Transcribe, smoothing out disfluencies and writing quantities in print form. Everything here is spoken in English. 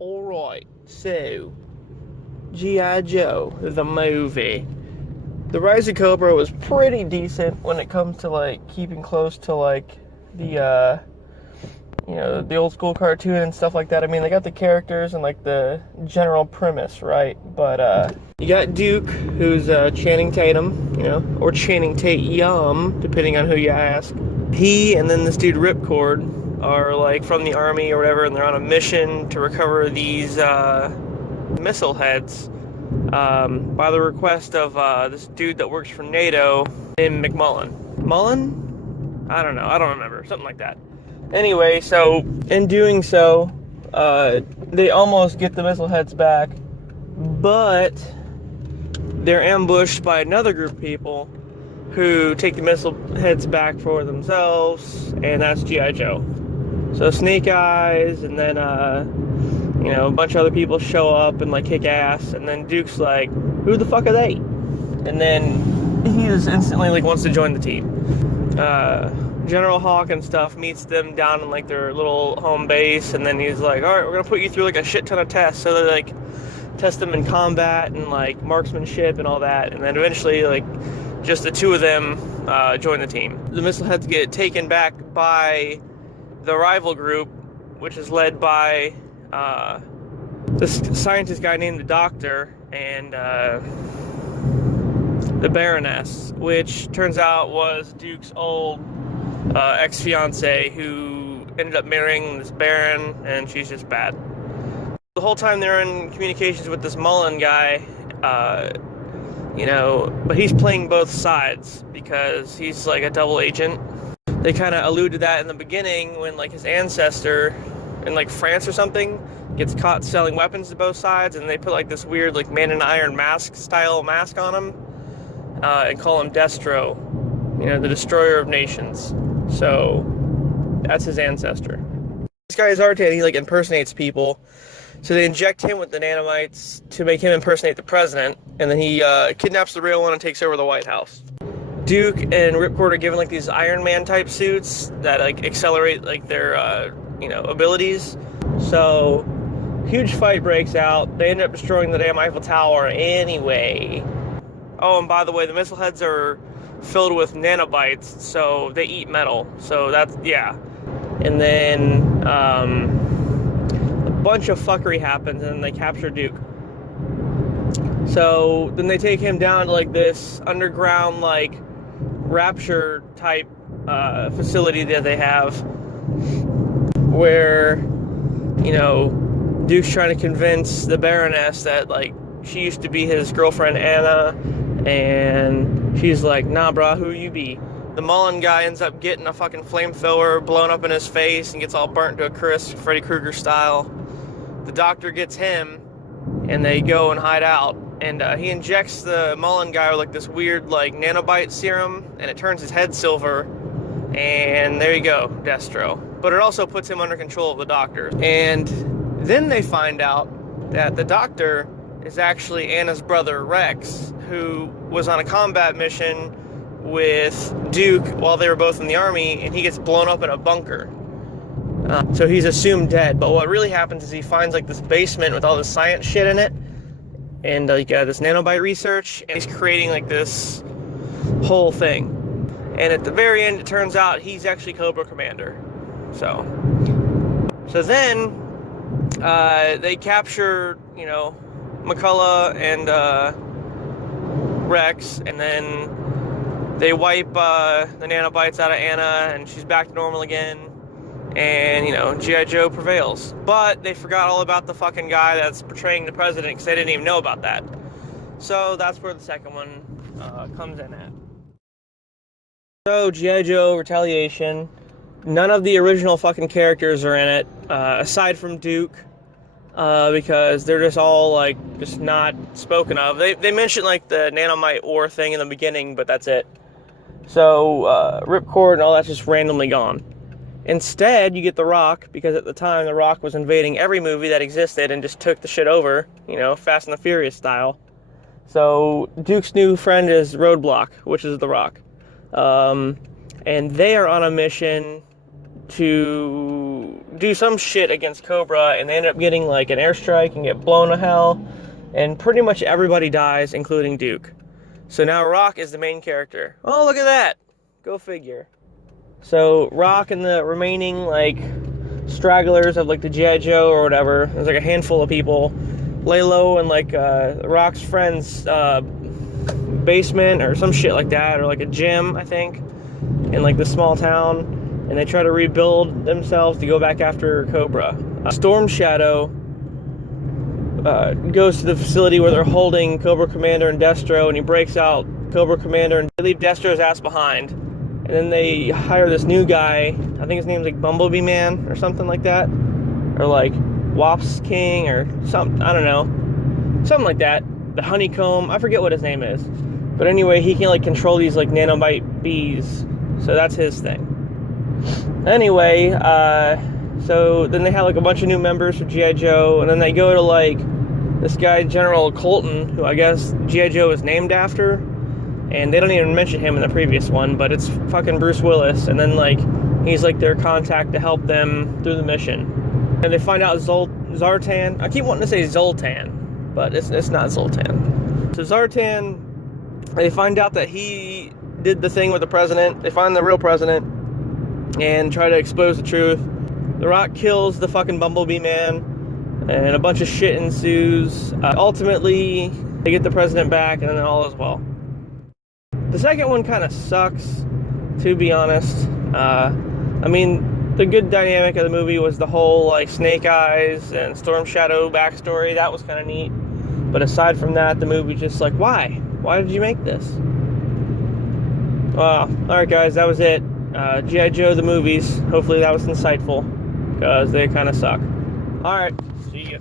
Alright, so G.I. Joe, the movie. The Rise of Cobra was pretty decent when it comes to like keeping close to like the the old school cartoon and stuff like that. I mean, they got the characters and like the general premise, right? But you got Duke, who's Channing Tatum, or Channing Tatum, depending on who you ask. He and then this dude Ripcord are like from the army or whatever, and they're on a mission to recover these missile heads by the request of this dude that works for NATO named McMullen. Mullen? I don't know. I don't remember. Something like that. Anyway, so in doing so, they almost get the missile heads back, but they're ambushed by another group of people who take the missile heads back for themselves, and that's G.I. Joe. So Snake Eyes, and then a bunch of other people show up and like kick ass, and then Duke's like, who the fuck are they? And then he just instantly like wants to join the team. General Hawk and stuff meets them down in like their little home base, and then he's like, all right, we're gonna put you through like a shit ton of tests. So they like test them in combat and like marksmanship and all that, and then eventually like just the two of them join the team. The missile heads get taken back by the rival group, which is led by this scientist guy named the Doctor and the Baroness, which turns out was Duke's old ex-fiance who ended up marrying this Baron, and she's just bad. The whole time they're in communications with this Mullen guy, but he's playing both sides because he's like a double agent. They kind of allude to that in the beginning when like his ancestor in like France or something gets caught selling weapons to both sides, and they put like this weird like man in iron mask style mask on him and call him Destro, the destroyer of nations. So that's his ancestor. This guy is Zartan. He like impersonates people, so they inject him with the nanomites to make him impersonate the president, and then he kidnaps the real one and takes over the White House. Duke and Ripcord are given like these Iron Man type suits that like accelerate like their abilities. So huge fight breaks out. They end up destroying the damn Eiffel Tower anyway. Oh, and by the way, the missile heads are filled with nanobites, so they eat metal. So that's, yeah. And then a bunch of fuckery happens, and they capture Duke. So then they take him down to like this underground like rapture type facility that they have, where Duke's trying to convince the Baroness that like she used to be his girlfriend Anna, and she's like, nah brah, who you be? The Mullen guy ends up getting a fucking flamethrower blown up in his face and gets all burnt to a crisp, Freddy Krueger style. The Doctor gets him, and they go and hide out, and he injects the Mullen guy with like this weird like nanobite serum, and it turns his head silver, and there you go, Destro. But it also puts him under control of the Doctor. And then they find out that the Doctor is actually Anna's brother Rex, who was on a combat mission with Duke while they were both in the army, and he gets blown up in a bunker. So he's assumed dead, but what really happens is he finds like this basement with all this science shit in it, and like this nanobite research, and he's creating like this whole thing. And at the very end, it turns out he's actually Cobra Commander. So then they capture, McCullough and Rex, and then they wipe the nanobites out of Anna, and she's back to normal again. And, G.I. Joe prevails. But they forgot all about the fucking guy that's portraying the president, because they didn't even know about that. So that's where the second one comes in at. So, G.I. Joe Retaliation. None of the original fucking characters are in it, aside from Duke, because they're just all, like, just not spoken of. They mention, like, the nanomite ore thing in the beginning, but that's it. So, Ripcord and all that's just randomly gone. Instead, you get The Rock, because at the time, The Rock was invading every movie that existed and just took the shit over, Fast and the Furious style. So, Duke's new friend is Roadblock, which is The Rock. And they are on a mission to do some shit against Cobra, and they end up getting like an airstrike and get blown to hell, and pretty much everybody dies, including Duke. So now Rock is the main character. Oh, look at that! Go figure. So Rock and the remaining like stragglers of like the G.I. Joe or whatever, there's like a handful of people, lay low in like Rock's friend's basement or some shit like that, or like a gym, I think, in like this small town, and they try to rebuild themselves to go back after Cobra. Storm Shadow goes to the facility where they're holding Cobra Commander and Destro, and he breaks out Cobra Commander, and they leave Destro's ass behind. And then they hire this new guy, I think his name's like Bumblebee Man or something like that, or like Wasp King or something, I don't know, something like that. The Honeycomb, I forget what his name is, but anyway, he can like control these like nanobite bees, so that's his thing. Anyway, so then they have like a bunch of new members for G.I. Joe, and then they go to like this guy General Colton, who I guess G.I. Joe is named after, and they don't even mention him in the previous one, but it's fucking Bruce Willis, and then like he's like their contact to help them through the mission. And they find out Zartan, I keep wanting to say Zoltan, but it's not Zoltan. So Zartan, they find out that he did the thing with the president. They find the real president and try to expose the truth. The Rock kills the fucking Bumblebee Man, and a bunch of shit ensues. Ultimately, they get the president back, and then all is well. The second one kind of sucks, to be honest. I mean, the good dynamic of the movie was the whole like Snake Eyes and Storm Shadow backstory. That was kind of neat. But aside from that, the movie's just like, why? Why did you make this? Well, alright guys, that was it. G.I. Joe the movies. Hopefully that was insightful, because they kind of suck. Alright, see ya.